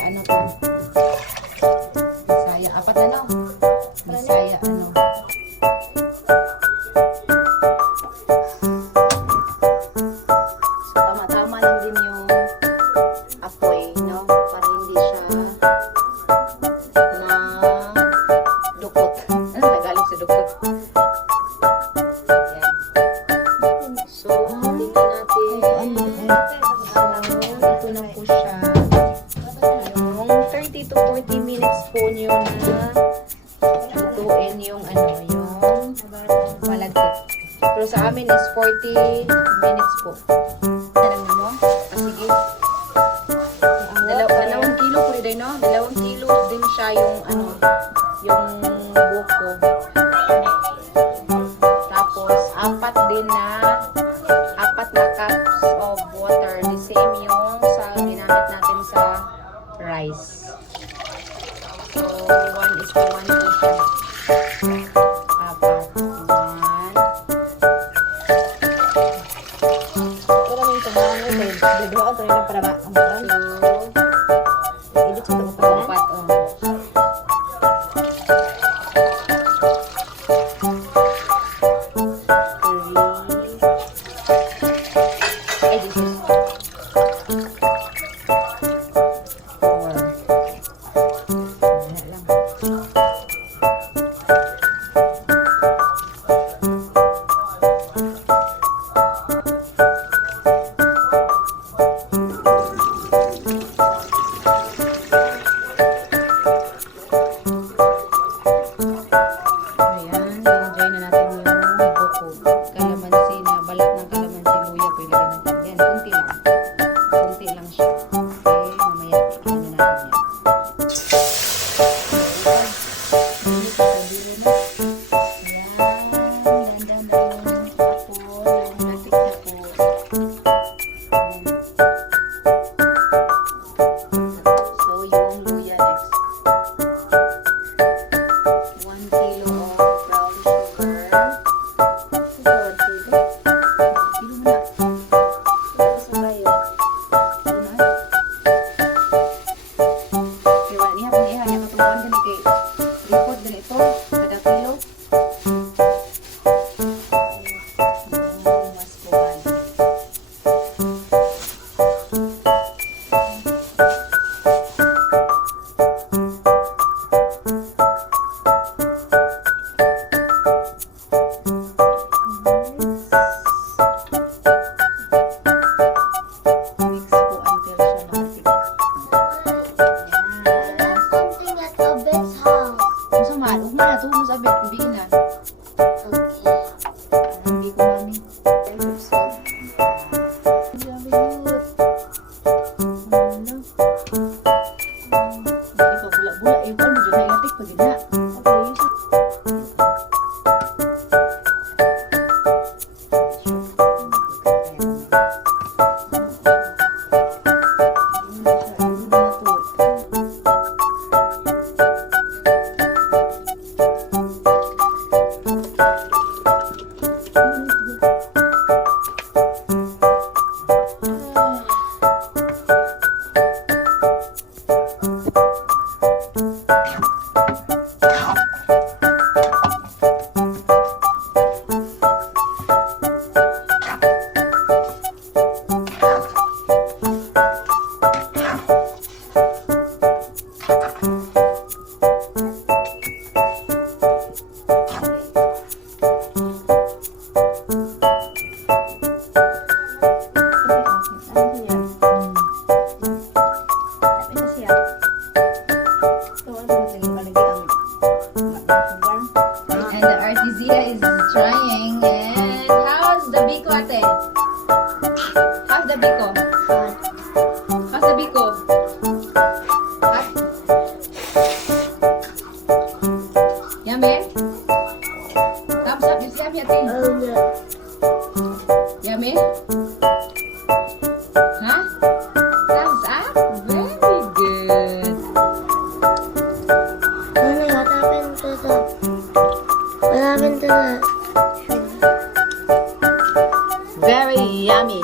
ano to? Bisaya, apat na lang. Bisaya, ano? So, tama-tama lang din yung apoy, no? Para hindi siya dukot. Ano Tagalog sa dukot? Yan. So, tingnan natin. Ito na po siya. Yung 30 to 40 minutes po nyo na lutuin yung ano, yung malagkit. Pero sa amin is 40 minutes po. Alam mo? Sige. Dalawang kilo po rin, no? 2 kilo din siya yung ano, yung buko. Tapos, 4 na cups of water. The same yung sa ginamit natin sa rice. So, 1:1 po siya. 4. 1. Pero may tabang ito. Dito ako na para ba? Ang buwan. 2. Edit sa ito pa yan. 4. Oh. How's the Biko? How's the Biko? Hot? Yummy? Thumbs up, it's yummy, Atin. Yummy? Huh? Thumbs up? Very good. Mommy, what happened to the... What happened to the... Very yummy.